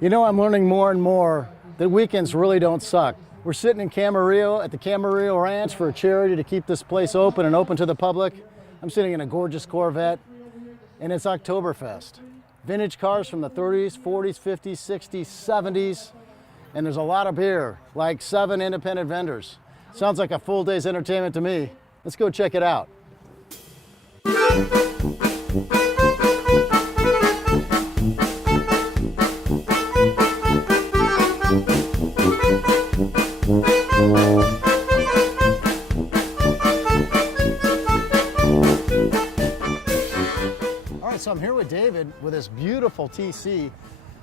You know, I'm learning more and more that weekends really don't suck. We're sitting in Camarillo at the Camarillo Ranch for a charity to keep this place open and open to the public. I'm sitting in a gorgeous Corvette, and it's Oktoberfest. Vintage cars from the 30s, 40s, 50s, 60s, 70s, and there's a lot of beer, like 7 independent vendors. Sounds like a full day's entertainment to me. Let's go check it out. So I'm here with David with this beautiful TC.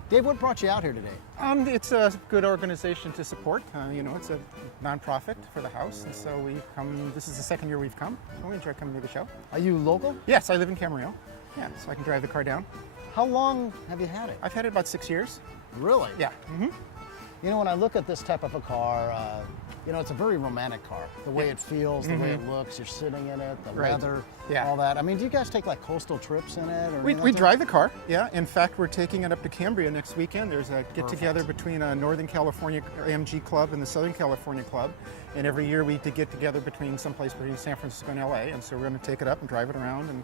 Dave, what brought you out here today? It's a good organization to support. It's a nonprofit for the house, and so we've come. This is the second year we've come. So we enjoy coming to the show. Are you local? Yes, I live in Camarillo. Yeah, so I can drive the car down. How long have you had it? I've had it about 6 years. Really? Yeah. Mm-hmm. You know, when I look at this type of a car, it's a very romantic car. The way it feels, the way it looks, you're sitting in it, the leather, all that. I mean, do you guys take like coastal trips in it? Or we drive the car, yeah. In fact, we're taking it up to Cambria next weekend. There's a get-together between a Northern California AMG club and the Southern California club. And every year we get together between someplace between San Francisco and LA. And so we're going to take it up and drive it around and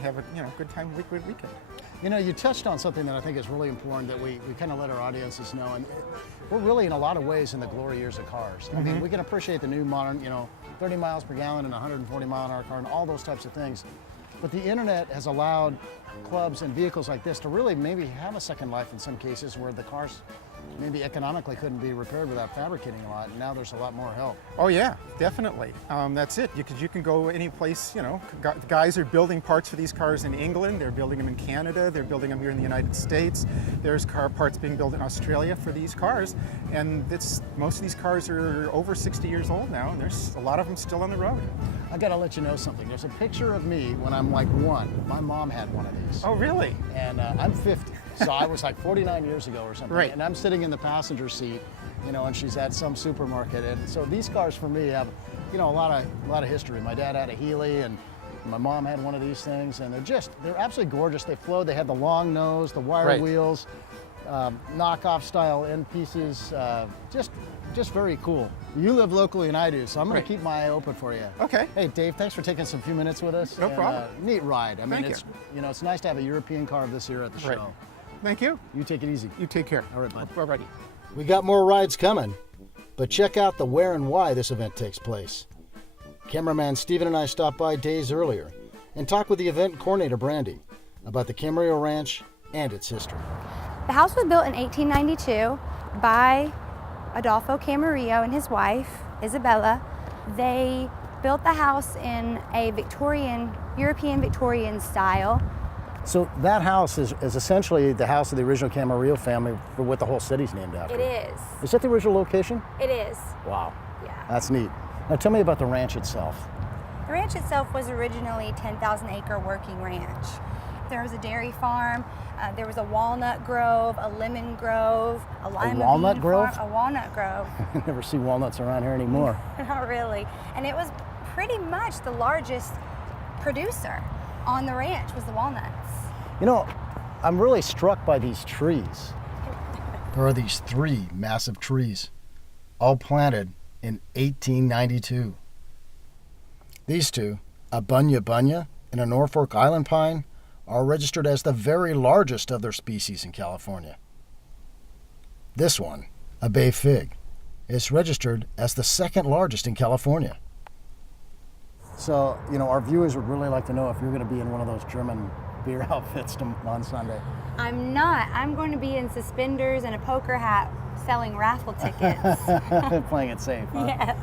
have a good time weekend. You know, you touched on something that I think is really important that we kind of let our audiences know. And we're really, in a lot of ways, in the glory years of cars. I mean, we can appreciate the new modern, 30 miles per gallon and 140 mile an hour car and all those types of things. But the internet has allowed clubs and vehicles like this to really maybe have a second life in some cases where the cars maybe economically couldn't be repaired without fabricating a lot. And now there's a lot more help. Oh yeah, definitely. That's it. You can go any place. Guys are building parts for these cars in England. They're building them in Canada. They're building them here in the United States. There's car parts being built in Australia for these cars. And most of these cars are over 60 years old now, and there's a lot of them still on the road. I gotta let you know something. There's a picture of me when I'm like 1. My mom had one of these. Oh really? And I'm 50. So I was like 49 years ago or something. Right. And I'm sitting in the passenger seat, and she's at some supermarket. And so these cars for me have, a lot of history. My dad had a Healy, and my mom had one of these things, and they're absolutely gorgeous. They flow. They had the long nose, the wire wheels, knockoff style end pieces. Just very cool. You live locally and I do, so I'm going to keep my eye open for you. Okay. Hey, Dave, thanks for taking some few minutes with us. No problem. Neat ride. I mean, Thank you. It's nice to have a European car of this year at the show. Thank you. You take it easy. You take care. All right, bud. All righty. We got more rides coming, but check out the where and why this event takes place. Cameraman Steven and I stopped by days earlier and talked with the event coordinator, Brandy, about the Camarillo Ranch and its history. The house was built in 1892 by Adolfo Camarillo and his wife, Isabella. They built the house in a European Victorian style. So that house is essentially the house of the original Camarillo family, for what the whole city's named after. It is. Is that the original location? It is. Wow. Yeah. That's neat. Now tell me about the ranch itself. The ranch itself was originally a 10,000-acre working ranch. There was a dairy farm, there was a walnut grove, a lemon grove, a lima bean walnut grove? farm, a walnut grove. I never see walnuts around here anymore. Not really. And it was pretty much the largest producer on the ranch was the walnuts. I'm really struck by these trees. There are these 3 massive trees, all planted in 1892. These 2, a bunya bunya and a Norfolk Island pine, are registered as the very largest of their species in California. This one, a bay fig, is registered as the 2nd largest in California. So, our viewers would really like to know if you're going to be in one of those German beer outfits on Sunday. I'm not. I'm going to be in suspenders and a poker hat selling raffle tickets. Playing it safe, huh? Yes.